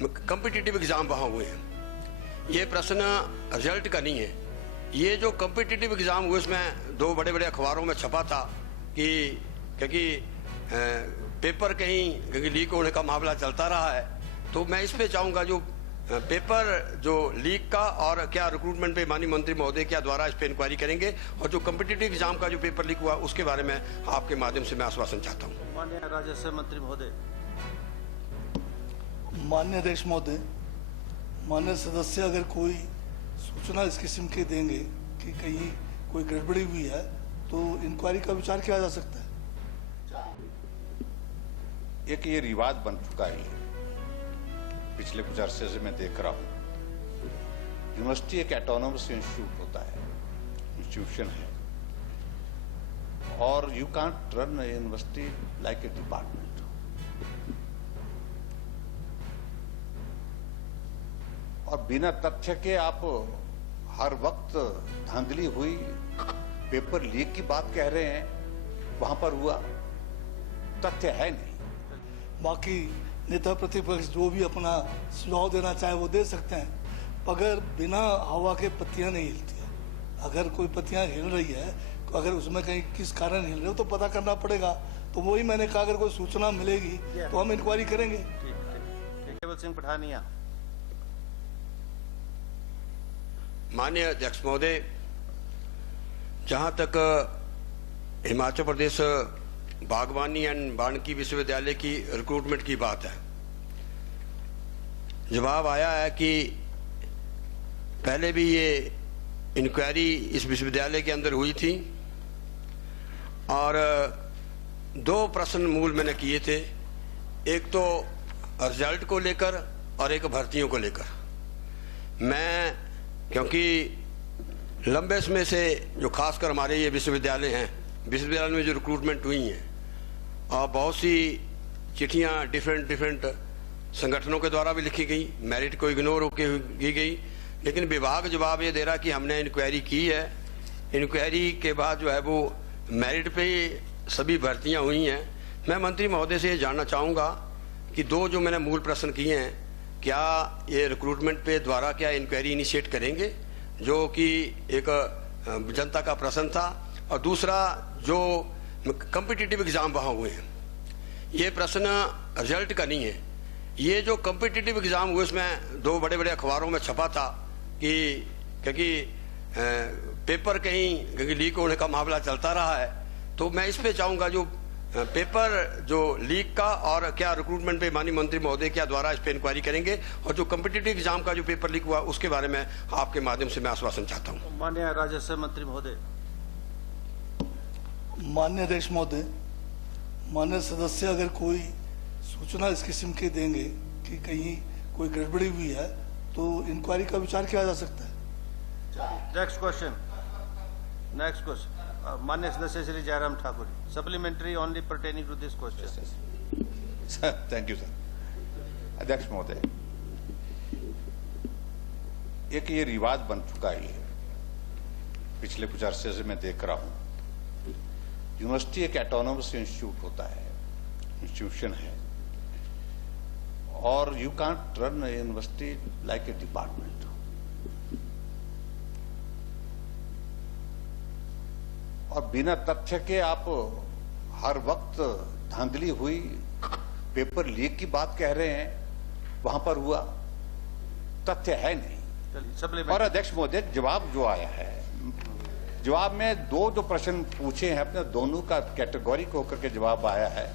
Competitive exam वहाँ हुए हैं। ये प्रश्न रिजल्ट का नहीं है। ये जो कॉम्पिटिटिव एग्ज़ाम हुए उसमें दो बड़े बड़े अखबारों में छपा था कि क्योंकि पेपर कहीं लीक होने का मामला चलता रहा है, तो मैं इस पे चाहूँगा जो पेपर जो लीक का और क्या रिक्रूटमेंट पे माननीय मंत्री महोदय क्या द्वारा इस पे इंक्वायरी करेंगे, और जो कॉम्पिटिटिव एग्जाम का जो पेपर लीक हुआ उसके बारे में आपके माध्यम से मैं आश्वासन चाहता हूँ। माननीय राजस्व मंत्री महोदय। माननीय अध्यक्ष महोदय, माननीय सदस्य अगर कोई सूचना इस किस्म की देंगे कि कहीं कोई गड़बड़ी हुई है तो इंक्वायरी का विचार किया जा सकता है। एक ये रिवाज बन चुका है, पिछले कुछ अरसे से मैं देख रहा हूं। यूनिवर्सिटी एक ऑटोनोमस इंस्टीट्यूट होता है, इंस्टीट्यूशन है, और you can't run university like A department. और बिना तथ्य के आप हर वक्त धांधली हुई पेपर लीक की बात कह रहे हैं, वहां पर हुआ तथ्य है नहीं। बाकी नेता प्रतिपक्ष जो भी अपना सुझाव देना चाहे वो दे सकते हैं, अगर बिना हवा के पत्तियां नहीं हिलती है, अगर कोई पत्तियां हिल रही है तो अगर उसमें कहीं किस कारण हिल रही हो तो पता करना पड़ेगा। तो वही मैंने कहा, अगर कोई सूचना मिलेगी तो हम इंक्वायरी करेंगे। केवल सिंह पठानिया। माननीय अध्यक्ष महोदय, जहाँ तक हिमाचल प्रदेश बागवानी एंड वानिकी विश्वविद्यालय की रिक्रूटमेंट की बात है, जवाब आया है कि पहले भी ये इंक्वायरी इस विश्वविद्यालय के अंदर हुई थी और दो प्रश्न मूल मैंने किए थे, एक तो रिजल्ट को लेकर और एक भर्तियों को लेकर। मैं क्योंकि लंबे समय से जो खासकर हमारे ये विश्वविद्यालय हैं, विश्वविद्यालय में जो रिक्रूटमेंट हुई हैं और बहुत सी चिट्ठियाँ डिफरेंट संगठनों के द्वारा भी लिखी गई, मेरिट को इग्नोर होकर की गई, लेकिन विभाग जवाब ये दे रहा कि हमने इंक्वायरी की है, इंक्वायरी के बाद जो है वो मेरिट पे सभी भर्तियाँ हुई हैं। मैं मंत्री महोदय से ये जानना चाहूँगा कि दो जो मैंने मूल प्रश्न किए हैं, क्या ये रिक्रूटमेंट पे द्वारा क्या इंक्वायरी इनिशिएट करेंगे, जो कि एक जनता का प्रश्न था, और दूसरा जो कॉम्पिटिटिव एग्ज़ाम वहाँ हुए हैं, ये प्रश्न रिजल्ट का नहीं है। ये जो कॉम्पिटिटिव एग्ज़ाम हुए उसमें दो बड़े बड़े अखबारों में छपा था कि क्योंकि पेपर कहीं लीक होने का मामला चलता रहा है, तो मैं इस पे चाहूँगा जो पेपर जो लीक का और क्या रिक्रूटमेंट पे माननीय मंत्री महोदय क्या द्वारा इस पे इंक्वायरी करेंगे, और जो कॉम्पिटिटिव एग्जाम का जो पेपर लीक हुआ उसके बारे में आपके माध्यम से मैं आश्वासन चाहता हूँ। माननीय राजस्व मंत्री महोदय। माननीय अध्यक्ष महोदय, माननीय सदस्य अगर कोई सूचना इस किस्म की देंगे कि कहीं कोई गड़बड़ी हुई है तो इंक्वायरी का विचार किया जा सकता है। Next question. माननीय सदस्य Shri Jairam Thakur. Supplementary only pertaining to this question. Thank you sir. अध्यक्ष महोदय, एक ये रिवाज बन चुका है, पिछले कुछ अरसे से मैं देख रहा हूं। यूनिवर्सिटी एक ऑटोनोमस इंस्टीट्यूट होता है, इंस्टीट्यूशन है, और you can't run university like A department. और बिना तथ्य के आप हर वक्त धांधली हुई पेपर लीक की बात कह रहे हैं, वहां पर हुआ तथ्य है नहीं। और अध्यक्ष महोदय, जवाब जो आया है, जवाब में दो जो प्रश्न पूछे हैं अपने, दोनों का कैटेगोरी को होकर के जवाब आया है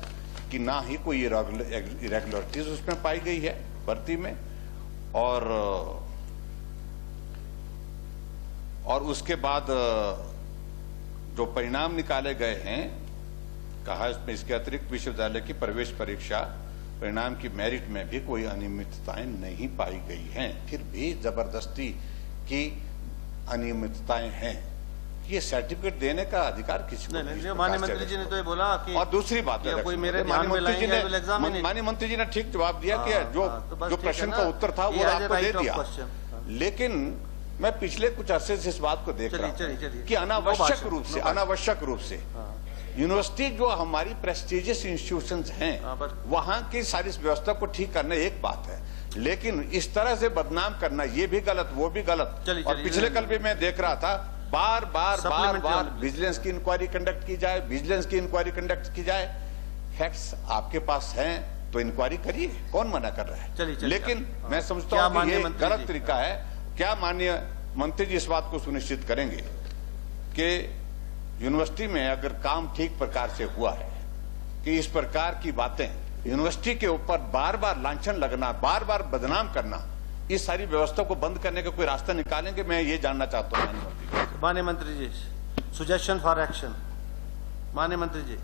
कि ना ही कोई इरेगुलरिटीज उसमें पाई गई है भर्ती में, और उसके बाद जो परिणाम निकाले गए हैं, कहा इसमें इसके अतिरिक्त विश्वविद्यालय की प्रवेश परीक्षा परिणाम की मेरिट में भी कोई अनियमितताएं नहीं पाई गई हैं। फिर भी जबरदस्ती की अनियमितताएं हैं, ये सर्टिफिकेट देने का अधिकार किसी को नहीं। माननीय मंत्री जी ने तो ये बोला कि, और दूसरी बात है, कोई मेरे ध्यान में लाएंगे तो एग्जाम ही नहीं। माननीय मंत्री जी ने ठीक जवाब दिया कि जो प्रश्न का उत्तर था वो आपको दे दिया, लेकिन मैं पिछले कुछ अरसे से इस बात को देख रहा हूं कि अनावश्यक रूप से यूनिवर्सिटी जो हमारी प्रेस्टिजियस इंस्टीट्यूशंस हैं, वहां की सारी व्यवस्था को ठीक करना एक बात है, लेकिन इस तरह से बदनाम करना ये भी गलत, वो भी गलत। चलिए, और चलिए, पिछले कल भी मैं देख रहा था, बार बार Supplementary विजिलेंस की इंक्वायरी कंडक्ट की जाए, विजिलेंस की इंक्वायरी कंडक्ट की जाए। फैक्ट्स आपके पास हैं तो इंक्वायरी करिए, कौन मना कर रहा है? चलिए, लेकिन हाँ। मैं समझता क्या हूं कि माननीय ये मंत्री गलत जी? तरीका है। क्या माननीय मंत्री जी इस बात को सुनिश्चित करेंगे कि यूनिवर्सिटी में अगर काम ठीक प्रकार से हुआ है, कि इस प्रकार की बातें यूनिवर्सिटी के ऊपर बार बार लांछन लगना, बार बार बदनाम करना, इस सारी व्यवस्था को बंद करने का कोई रास्ता निकालेंगे? मैं ये जानना चाहता हूँ माननीय मंत्री जी, सजेशन फॉर एक्शन। माननीय मंत्री जी।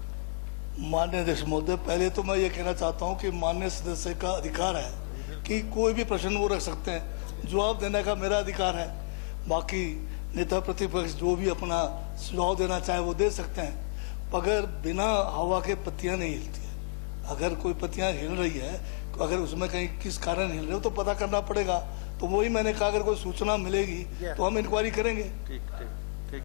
माननीय अध्यक्ष महोदय, पहले तो मैं ये कहना चाहता हूँ कि माननीय सदस्य का अधिकार है कि कोई भी प्रश्न वो रख सकते हैं, जवाब देने का मेरा अधिकार है। बाकी नेता प्रतिपक्ष जो भी अपना सुझाव देना चाहे वो दे सकते हैं, मगर बिना हवा के पत्तियां नहीं हिलती है। अगर कोई पत्तियां हिल रही है, तो अगर उसमें कहीं किस कारण हिल रहे हो तो पता करना पड़ेगा। तो वही मैंने कहा, अगर कोई सूचना मिलेगी तो हम इंक्वायरी करेंगे। ठीक ठीक।